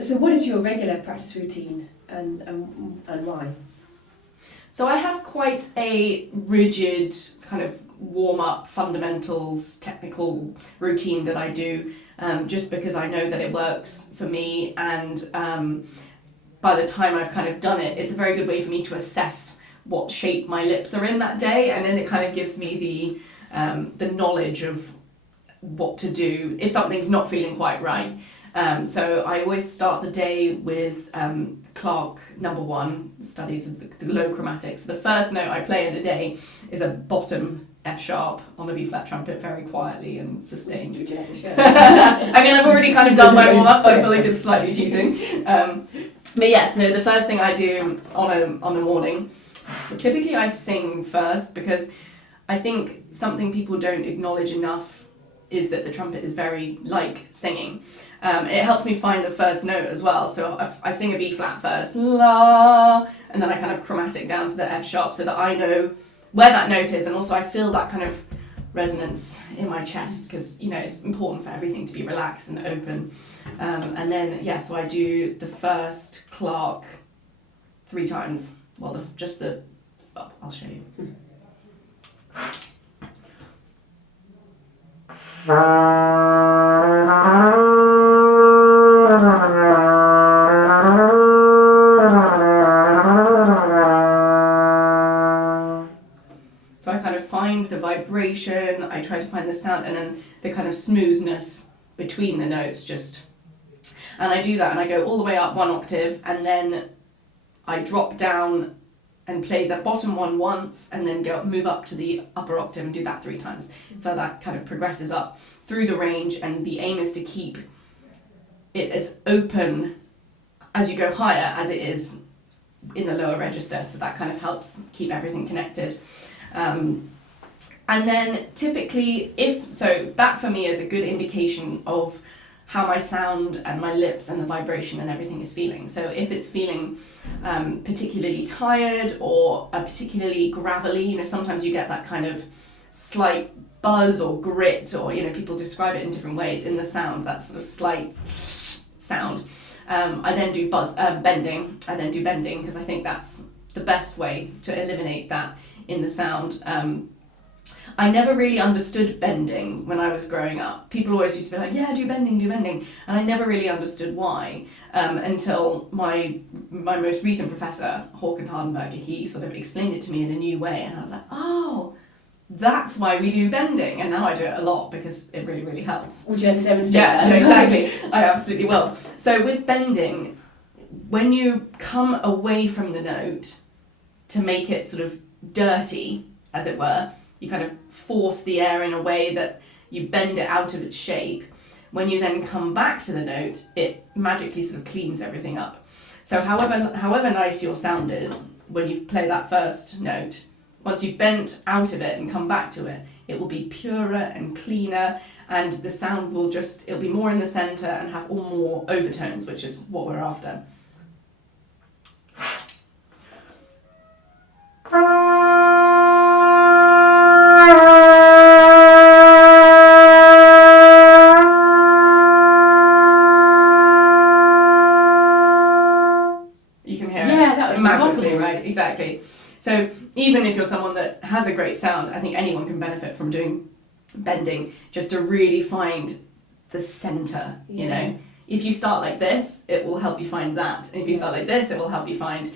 So what is your regular practice routine and why? So I have quite a rigid kind of warm-up, fundamentals, technical routine that I do, just because I know that it works for me, and by the time I've kind of done it, it's a very good way for me to assess what shape my lips are in that day, and then it kind of gives me the knowledge of what to do if something's not feeling quite right. So I always start the day with Clark #1, studies of the low chromatics. The first note I play in the day is a bottom F sharp on the B flat trumpet, very quietly and sustained. Would you like to share? I mean, I've already kind of done my warm up, so I feel like it's slightly cheating. But yes, no, the first thing I do on a morning, typically I sing first, because I think something people don't acknowledge enough is that the trumpet is very like singing. It helps me find the first note as well. So I sing a B flat first, la, and then I kind of chromatic down to the F sharp so that I know where that note is, and also I feel that kind of resonance in my chest, because it's important for everything to be relaxed and open. And then so I do the first Clark 3 times. Well, I'll show you. So I kind of find the vibration, I try to find the sound, and then the kind of smoothness between the notes and I do that, and I go all the way up 1 octave, and then I drop down and play the bottom one once, and then move up to the upper octave and do that 3 times. So that kind of progresses up through the range, and the aim is to keep it as open as you go higher as it is in the lower register, so that kind of helps keep everything connected. And then typically, that for me is a good indication of how my sound and my lips and the vibration and everything is feeling. So if it's feeling particularly tired or particularly gravelly, sometimes you get that kind of slight buzz or grit, or people describe it in different ways in the sound, that sort of slight sound. I then do bending. I then do bending because I think that's the best way to eliminate that in the sound. I never really understood bending when I was growing up. People always used to be like, yeah, do bending. And I never really understood why, until my most recent professor, Håkan Hardenberger, he sort of explained it to me in a new way. And I was like, oh, that's why we do bending. And now I do it a lot because it really, really helps. Would you like to demonstrate that? Yeah, exactly. I absolutely will. So with bending, when you come away from the note to make it sort of dirty, as it were, you kind of force the air in a way that you bend it out of its shape. When you then come back to the note, it magically sort of cleans everything up. So however nice your sound is, when you play that first note, once you've bent out of it and come back to it, it will be purer and cleaner, and the sound it'll be more in the center and have all more overtones, which is what we're after. You can hear it magically, right? Exactly. So even if you're someone that has a great sound, I think anyone can benefit from doing bending, just to really find the center, If you start like this, it will help you find that. And if you start like this, it will help you find,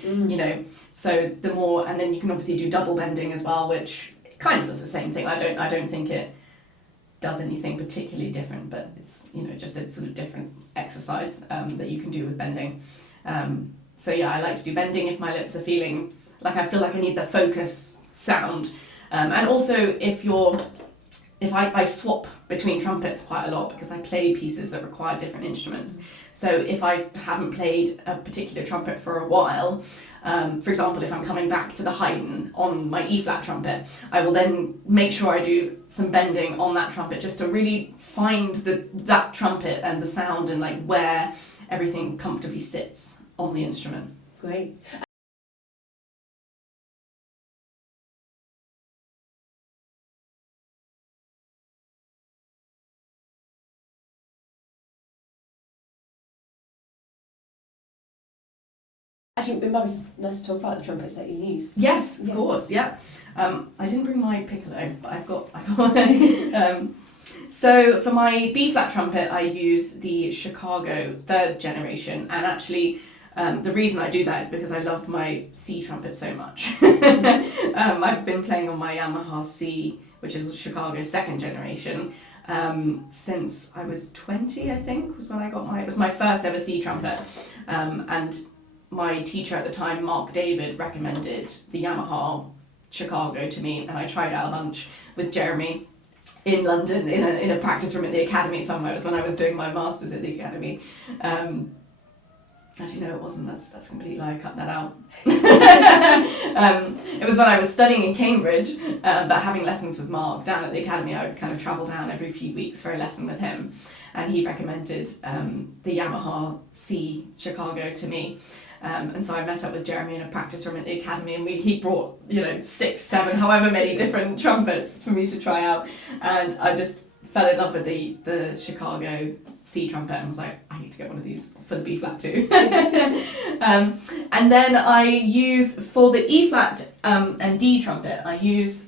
So the more, and then you can obviously do double bending as well, which kind of does the same thing. I don't think it does anything particularly different, but it's, just a sort of different exercise that you can do with bending. So yeah, I like to do bending if my lips are feeling like I feel like I need the focus sound. And also if I swap between trumpets quite a lot, because I play pieces that require different instruments. So if I haven't played a particular trumpet for a while, for example, if I'm coming back to the Haydn on my E flat trumpet, I will then make sure I do some bending on that trumpet, just to really find that trumpet and the sound, and like where everything comfortably sits on the instrument. Great. Actually, it might be nice to talk about the trumpets that you use. Yes, of course, yeah. I didn't bring my piccolo, but I got so for my B-flat trumpet, I use the Chicago 3rd generation, and actually the reason I do that is because I loved my C trumpet so much. I've been playing on my Yamaha C, which is Chicago 2nd generation, since I was 20, I think, was when I got it was my first ever C trumpet, and my teacher at the time, Mark David, recommended the Yamaha Chicago to me, and I tried out a bunch with Jeremy in London in a practice room at the academy somewhere. It was when I was doing my masters at the academy. Actually, no, it wasn't. That's a complete lie. Cut that out. It was when I was studying in Cambridge, but having lessons with Mark down at the academy. I would kind of travel down every few weeks for a lesson with him, and he recommended the Yamaha C Chicago to me. And so I met up with Jeremy in a practice room at the academy, and he brought 6, 7, however many different trumpets for me to try out, and I just fell in love with the Chicago C trumpet and was like, I need to get one of these for the B flat too. And then I use, for the E flat and D trumpet, I use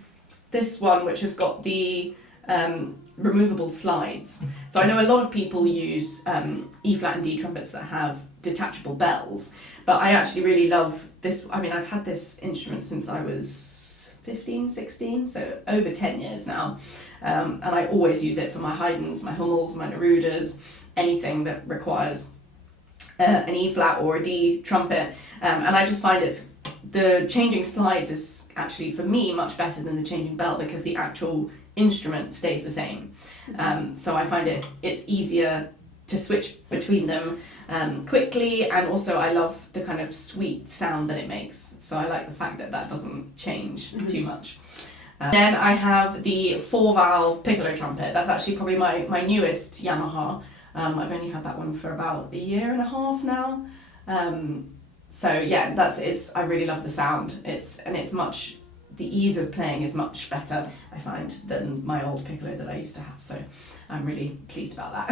this one which has got the removable slides. So I know a lot of people use E flat and D trumpets that have detachable bells, but I actually really love this. I mean, I've had this instrument since I was 15, 16, so over 10 years now. And I always use it for my Haydns, my Hummels, my Nerudas, anything that requires an E flat or a D trumpet. And I just find the changing slides is actually, for me, much better than the changing bell, because the actual instrument stays the same. So I find it's easier to switch between them quickly, and also I love the kind of sweet sound that it makes. So I like the fact that doesn't change too much. Then I have the 4-valve piccolo trumpet. That's actually probably my newest Yamaha. I've only had that one for about 1.5 years now. So yeah, I really love the sound. The ease of playing is much better, I find, than my old piccolo that I used to have. So I'm really pleased about that.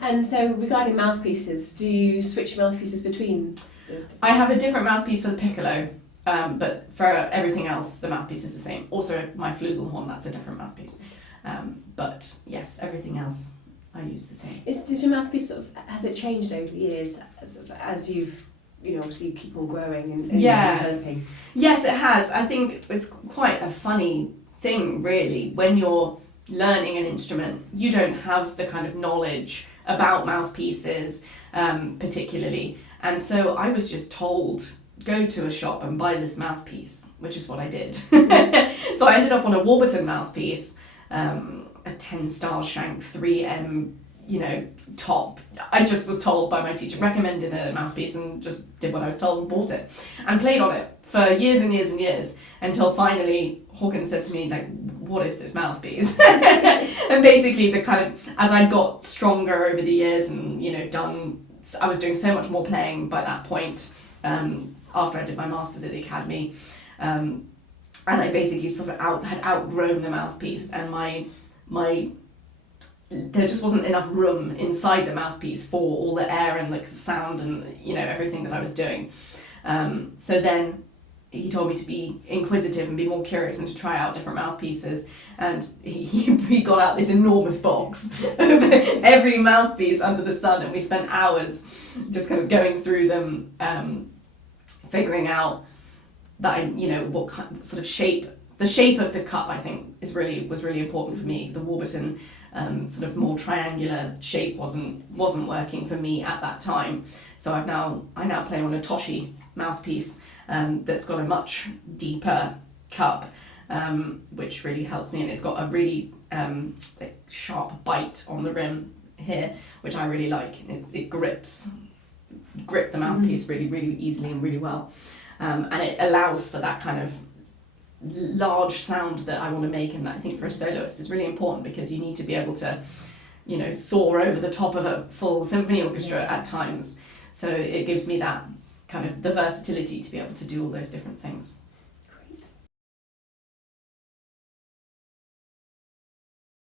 And so regarding mouthpieces, do you switch mouthpieces between those? I have a different mouthpiece for the piccolo. But for everything else, the mouthpiece is the same. Also, my flugelhorn, that's a different mouthpiece. But yes, everything else I use the same. Does your mouthpiece has it changed over the years as you've, obviously you keep on growing and developing? Yes, it has. I think it's quite a funny thing, really, when you're learning an instrument. You don't have the kind of knowledge about mouthpieces, particularly. And so I was just told, go to a shop and buy this mouthpiece, which is what I did. So I ended up on a Warburton mouthpiece, a 10-star shank 3M, top. I just was told by my teacher, recommended a mouthpiece, and just did what I was told and bought it. And played on it for years and years and years, until finally Hawkins said to me, what is this mouthpiece? And basically as I got stronger over the years and, I was doing so much more playing by that point, after I did my masters at the academy, and I basically had outgrown the mouthpiece, and there just wasn't enough room inside the mouthpiece for all the air and the sound and everything that I was doing. So then he told me to be inquisitive and be more curious and to try out different mouthpieces, and he got out this enormous box of every mouthpiece under the sun, and we spent hours just kind of going through them, figuring out that what kind, sort of shape. The shape of the cup, I think, was really important for me. The Warburton sort of more triangular shape wasn't working for me at that time. So I now play on a Toshi mouthpiece that's got a much deeper cup, which really helps me, and it's got a really sharp bite on the rim here, which I really like. It grip the mouthpiece really, really easily and really well, and it allows for that kind of large sound that I want to make, and that I think for a soloist is really important, because you need to be able to soar over the top of a full symphony orchestra at times. So it gives me that kind of the versatility to be able to do all those different things.